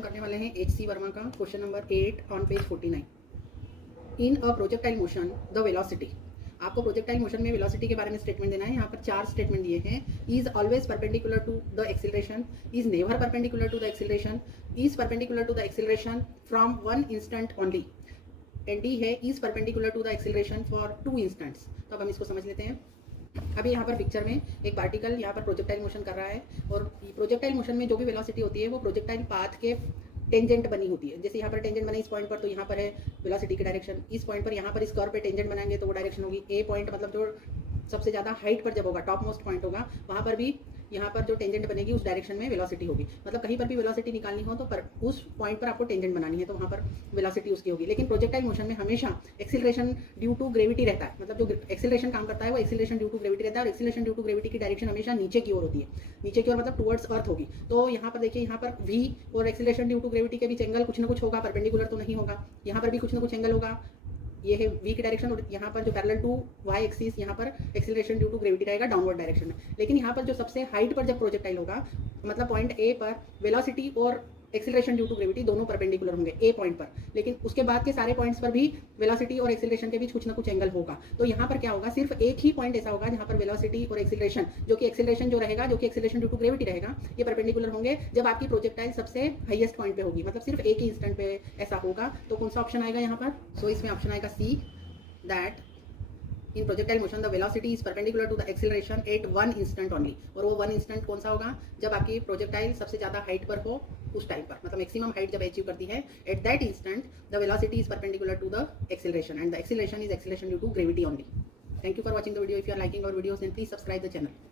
हम करने वाले हैं H.C. वर्मा का question number 8 on page 49। In a projectile motion the velocity. आपको प्रोजेक्टाइल मोशन में वेलोसिटी के बारे में स्टेटमेंट देना है। यहाँ पर 4 स्टेटमेंट दिए हैं। Is always perpendicular to the acceleration, is never perpendicular to the acceleration, is perpendicular to the acceleration from one instant only, and D है is perpendicular to the acceleration for 2 instants. तो अब हम इसको समझ लेते हैं। अभी यहाँ पर पिक्चर में एक पार्टिकल यहाँ पर प्रोजेक्टाइल मोशन कर रहा है, और प्रोजेक्टाइल मोशन में जो भी वेलोसिटी होती है वो प्रोजेक्टाइल पाथ के टेंजेंट बनी होती है। जैसे यहाँ पर टेंजेंट बना इस पॉइंट पर, तो यहाँ पर है वेलोसिटी की डायरेक्शन। इस पॉइंट पर यहाँ पर इस कर्व पे टेंजेंट बनाएंगे तो वो डायरेक्शन होगी। ए पॉइंट मतलब जो सबसे ज़्यादा हाइट पर जब होगा, टॉप मोस्ट पॉइंट होगा, वहाँ पर भी यहाँ पर जो टेंजेंट बनेगी उस डायरेक्शन में वेलोसिटी होगी। मतलब कहीं पर भी वेलोसिटी निकालनी हो तो उस पॉइंट पर आपको टेंजेंट बनानी है, तो वहाँ पर वेलोसिटी उसकी होगी। लेकिन प्रोजेक्टाइल मोशन में हमेशा एक्सिलरेशन ड्यू टू ग्रेविटी रहता है। मतलब जो एक्सिलरेशन काम करता है वो एक्सिलरेशन ड्यू टू ग्रेविटी रहता है, और एक्सिलरेशन ड्यू टू ग्रेविटी की डायरेक्शन हमेशा नीचे की ओर होती है। नीचे की ओर मतलब टुवर्ड्स अर्थ होगी। तो यहाँ पर देखिए, यहाँ पर v और एक्सिलरेशन ड्यू टू ग्रेविटी के बीच एंगल कुछ ना कुछ होगा, परपेंडिकुलर तो नहीं होगा। यहाँ पर भी कुछ ना कुछ एंगल होगा। ये है v की डायरेक्शन, और यहाँ पर जो पैरेलल टू y एक्सिस, यहाँ पर एक्सिलरेशन ड्यू टू ग्रेविटी रहेगा डाउनवर्ड डायरेक्शन में। लेकिन यहाँ पर जो सबसे हाइट पर जब प्रोजेक्टाइल होगा, मतलब पॉइंट ए पर वेलोसिटी और एक्सिलरेशन ड्यू टू ग्रेविटी दोनों परपेंडिकुलर होंगे ए पॉइंट पर, लेकिन उसके बाद के सारे पॉइंट्स पर भी वेलोसिटी और एक्सिलरेशन के बीच कुछ ना कुछ एंगल होगा। तो यहाँ पर क्या होगा, सिर्फ एक ही पॉइंट ऐसा होगा जहाँ पर वेलोसिटी और एक्सिलरेशन, जो कि एक्सिलरेशन जो रहेगा, जो कि एक्सिलरेशन ड्यू टू ग्रेविटी रहेगा, ये परपेंडिकुलर होंगे जब आपकी प्रोजेक्टाइल सबसे हाईएस्ट पॉइंट पे होगी। मतलब सिर्फ एक ही इंस्टेंट पे ऐसा होगा। तो कौन सा ऑप्शन आएगा यहाँ पर? सो इसमें ऑप्शन आएगा सी, that in projectile motion the velocity is perpendicular to the acceleration at one instant only। और वो वन इंस्टेंट कौन सा होगा? जब आपकी प्रोजेक्टाइल सबसे ज़्यादा हाइट पर हो, उस टाइम पर, मतलब मैक्सिमम हाइट जब अचीव करती है, at that instant the velocity is perpendicular to the acceleration, and the acceleration is acceleration due to gravity only. Thank you for watching the video. If you are liking our videos then please subscribe the channel.